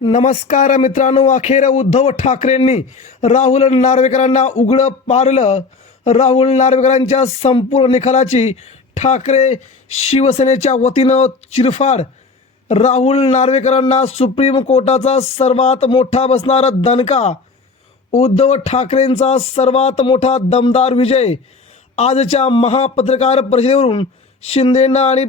नमस्कार मित्रांनो अखेर उद्धव ठाकरेंनी राहुल नार्वेकरांना उघडं पारलं राहुल नार्वेकरांच्या संपूर्ण निकालाची ठाकरे शिवसेनेच्या वतीनं चिरफाड. राहुल नार्वेकरांना सुप्रीम कोर्टाचा सर्वात मोठा बसणारा दणका. उद्धव ठाकरेंचा सर्वात मोठा दमदार विजय. आजच्या महापत्रकार परिषदेवरून शिंदेना आणि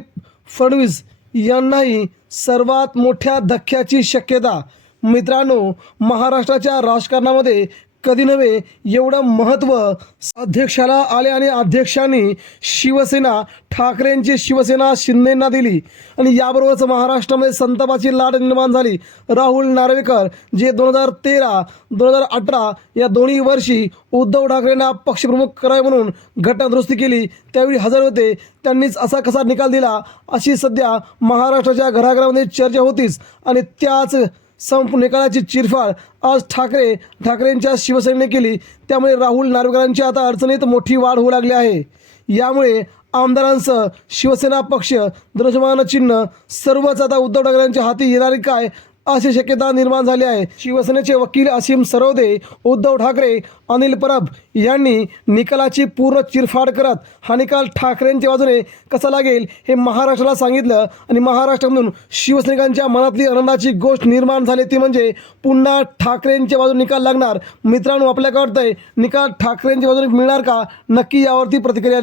फडणवीस यांनाही सर्वात मोठ्या धक्क्याची शक्यता. मित्रांनो महाराष्ट्राच्या राजकारणामध्ये कधी नव्हे एवढं महत्त्व अध्यक्षाला आले आणि अध्यक्षांनी शिवसेना ठाकरेंची शिवसेना शिंदेंना दिली. आणि याबरोबरच महाराष्ट्रामध्ये संतापाची लाट निर्माण झाली. राहुल नार्वेकर जे दोन हजार तेरा दोन हजार अठरा या दोन्ही वर्षी उद्धव ठाकरेंना पक्षप्रमुख करावे म्हणून घटना दुरुस्ती केली. त्यावेळी हजर होते. त्यांनीच असा कसा निकाल दिला? अशी सध्या महाराष्ट्राच्या घराघरामध्ये चर्चा होतीच. आणि त्याच संप निकालाची चिरफाड आज ठाकरे ठाकरेंच्या शिवसेनेने केली त्यामुळे राहुल नार्वेकरांची आता अडचणीत मोठी वाढ होऊ लागली आहे. यामुळे आमदारांसह शिवसेना पक्ष धनुष्यमान चिन्ह सर्वच आता उद्धव ठाकरेंच्या हाती येणार काय? अशी शक्यता निर्माण झाली आहे. शिवसेनेचे वकील असीम सरोदे उद्धव ठाकरे अनिल परब यांनी निकालाची पूर्ण चिरफाड करत हा निकाल ठाकरेंच्या बाजूने कसा लागेल हे महाराष्ट्राला सांगितलं आणि महाराष्ट्रामधून शिवसैनिकांच्या मनातली आनंदाची गोष्ट निर्माण झाली ती म्हणजे पुन्हा ठाकरेंच्या बाजूने निकाल लागणार. मित्रांनो आपल्याकडे निकाल ठाकरेंच्या बाजूने मिळणार का? नक्की यावरती प्रतिक्रिया